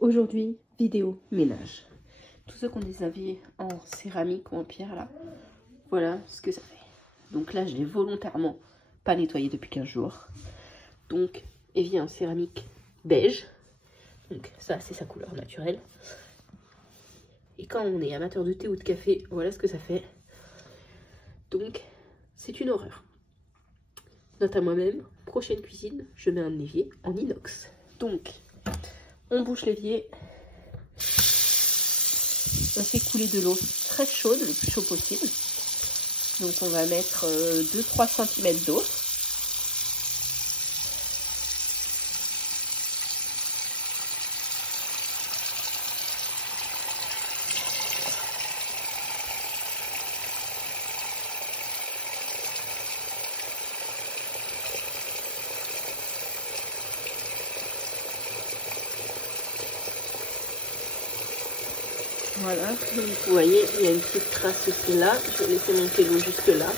Aujourd'hui, vidéo ménage. Tous ceux qui ont des éviers en céramique ou en pierre, là, voilà ce que ça fait. Donc là, je l'ai volontairement pas nettoyé depuis 15 jours. Donc, évier en céramique beige. Donc ça, c'est sa couleur naturelle. Et quand on est amateur de thé ou de café, voilà ce que ça fait. Donc, c'est une horreur. Note à moi-même, prochaine cuisine, je mets un évier en inox. Donc, on bouche l'évier. On fait couler de l'eau très chaude, le plus chaud possible. Donc on va mettre 2-3 cm d'eau. Voilà, donc vous voyez, il y a une petite trace aussi là. Je vais laisser monter l'eau jusque là.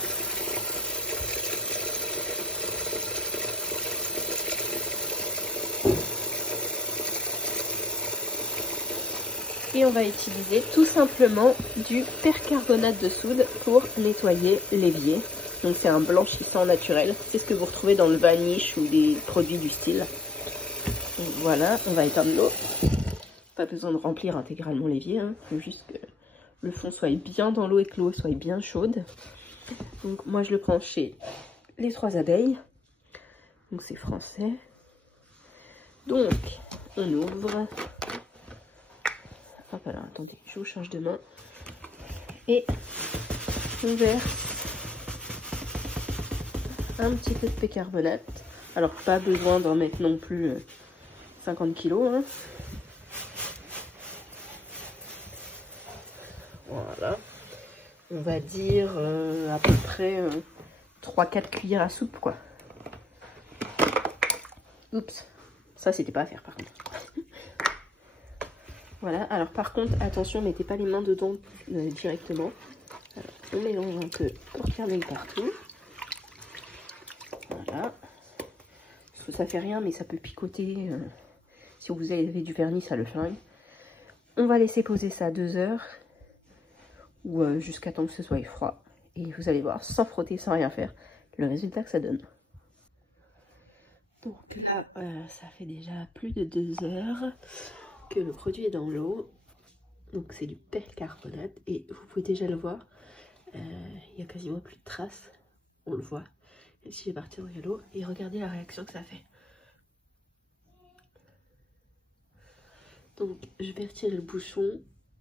Et on va utiliser tout simplement du percarbonate de soude pour nettoyer l'évier. Donc c'est un blanchissant naturel. C'est ce que vous retrouvez dans le vanish ou des produits du style. Donc voilà, on va éteindre l'eau. Pas besoin de remplir intégralement l'évier, hein. Il faut juste que le fond soit bien dans l'eau et que l'eau soit bien chaude. Donc moi je le prends chez les 3 abeilles. Donc c'est français. Donc on ouvre. Hop là, attendez, je vous change de main. Et on verse un petit peu de percarbonate. Alors pas besoin d'en mettre non plus 50 kg. Hein. Voilà. On va dire à peu près 3-4 cuillères à soupe, quoi. Oups, ça c'était pas à faire par contre. Voilà, alors par contre, attention, mettez pas les mains dedans directement. Alors, on mélange un peu pour qu'il y en ait partout. Voilà. Parce que ça fait rien, mais ça peut picoter. Si vous avez du vernis, ça le flingue. On va laisser poser ça 2 heures. Ou jusqu'à temps que ce soit froid. Et vous allez voir, sans frotter, sans rien faire, le résultat que ça donne. Donc là, ça fait déjà plus de 2 heures que le produit est dans l'eau. Donc c'est du percarbonate. Et vous pouvez déjà le voir, il n'y a quasiment plus de traces. On le voit. Et si j'ai parti dans l'eau, et regardez la réaction que ça fait. Donc je vais retirer le bouchon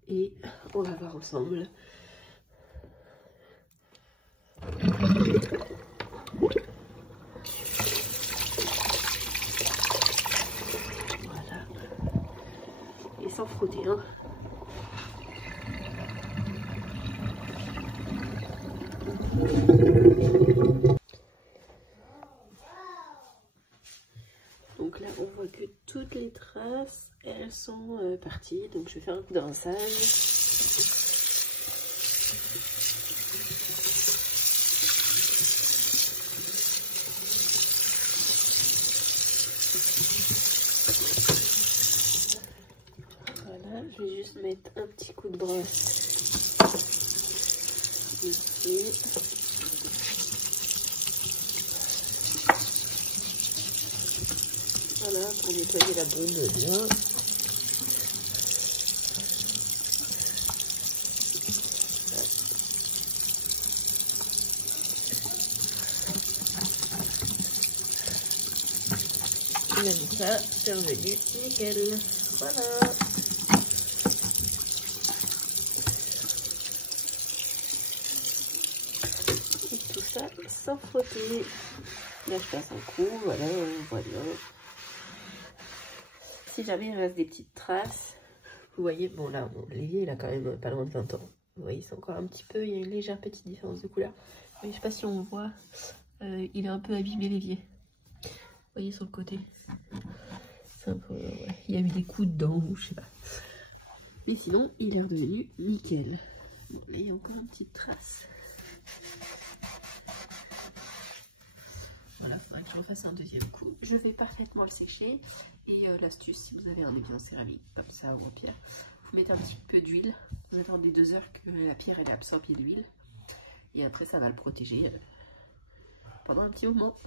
et on va voir ensemble. Voilà. Et sans frotter, hein. Donc là, on voit que toutes les traces, elles sont parties. Donc je vais faire un coup de rinçage. Je vais juste mettre un petit coup de brosse ici. Voilà, pour nettoyer la bombe bien. Et comme ça, c'est revenu nickel. Voilà. Sans frotter. Là je passe un coup, voilà, on voit bien. Si jamais il reste des petites traces, vous voyez, bon là, l'évier il a quand même pas loin de 20 ans. Vous voyez, c'est encore un petit peu, il y a une légère petite différence de couleur. Mais je sais pas si on voit, il est un peu abîmé l'évier. Vous voyez sur le côté. C'est un peu, ouais, il y a eu des coups dedans, ou je sais pas. Mais sinon, il est redevenu nickel. Bon, là il y a encore une petite trace. voilà, faudrait que je refasse un deuxième coup. Je vais parfaitement le sécher. Et l'astuce, si vous avez un évier en céramique, comme ça ou en pierre, vous mettez un petit peu d'huile. Vous attendez 2 heures que la pierre elle absorbe l'huile. Et après, ça va le protéger pendant un petit moment.